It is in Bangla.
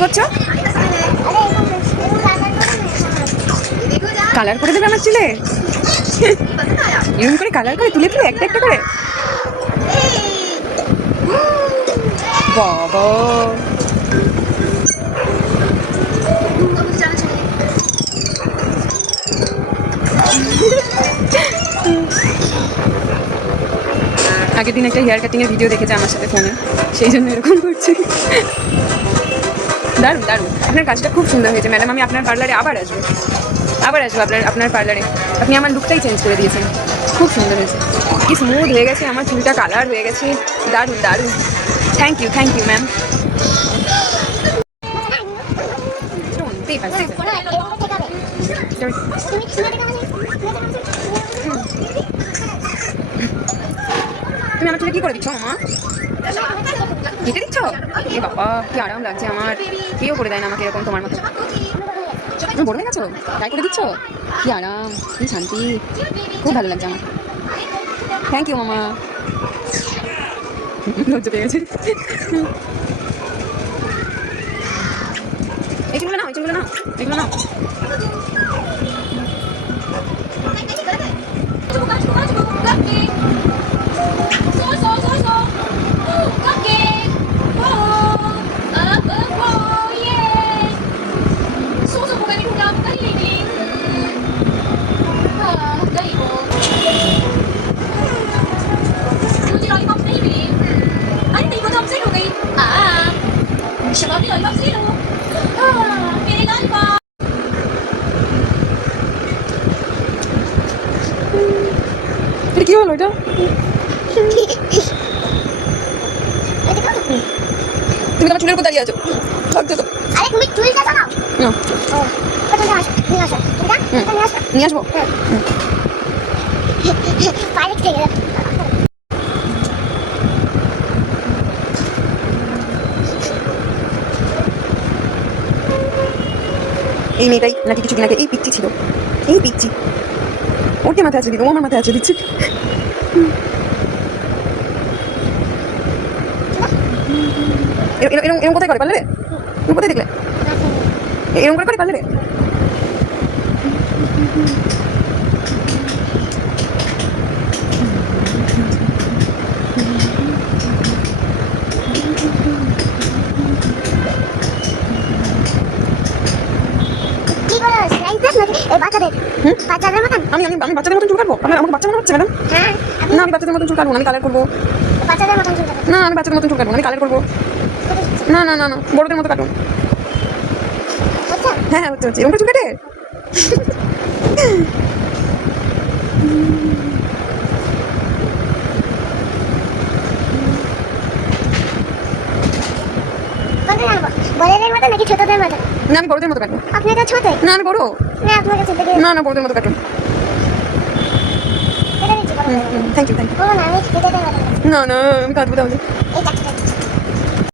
করছো? কালার করে দেবে আমার চুলে? এরকম করে কালার করে তুলে তুলে একটা একটা করে? বাবা, আগের দিন একটা হেয়ার কাটিং এর ভিডিও দেখেছে আমার সাথে ফোনে, সেই জন্য এরকম করছি। দারুণ দারুণ, আপনার কাজটা খুব সুন্দর হয়েছে ম্যাডাম। আমি আপনার পার্লারে আবার আসবো আপনার পার্লারে। আপনি আমার লুকটাই চেঞ্জ করে দিয়েছেন, খুব সুন্দর হয়েছে। কি স্মুথ হয়ে গেছে আমার চুলটা, কালার হয়ে গেছে, দারুণ দারুণ। Thank you ma'am. তুমি আমার চুলে কি করে দিচ্ছ মামা? কেটে দিচ্ছ? এ বাবা, কি আরাম লাগছে আমার। কেউ করে দেয় না আমাকে এরকম তোমার মতো। তুমি বড় হয়ে গেছো, তাই করে দিচ্ছ? কি আরাম, কি শান্তি, খুব ভালো লাগছে আমার। থ্যাংক ইউ মামা। লজ্জা পেয়ে গেছে। এইগুলো নাও, এগুলো নাও। কি হলো এটা? তুমি আমার চুলের উপর দাঁড়িয়ে আছো। আরে তুমি চুলটা জানাও না, ও কত নিয়ে আসো নিয়ে আসবো। পাইলে থেকে গেল। এই মেয়েটাই নাকি কিছুদিন আগে এই পিচ্ছি ছিল, এই পিচ্ছি। ওর কি মাথায় আছে দিদি? ও আমার মাথায় আছে দিচ্ছি। এরকম কোথায় করে পারলে? তুমি কোথায় দেখলে এরকম করে পারলে? বাচ্চাদের মতন আমি বাচ্চাদের মতন চুল কাটবো? আমাকে বাচ্চা মনে হচ্ছে ম্যাডাম? হ্যাঁ না, আমি বাচ্চাদের মতন চুল কাটবো না, আমি কালার করবো। বাচ্চাদের মতন চুল কাটো। না, আমি বাচ্চাদের মতন চুল কাটবো না, আমি কালার করবো। না, বড়দের মতো কাটুন। হ্যাঁ হচ্ছে এরকম চুল কাটে। বড়দের মতো নাকি ছোটদের মতো? না, আমি বড়দের মতো কাটবো। আপনি তো ছোট। না, আমি বড়। না আপনার কাছে থেকে না, বড়দের মতো কাটুন। এটা দিচ্ছি বড়। Thank you. বলো না আমি ছোটদের মতো। না, আমি কাটবো তাহলে। এই চারটে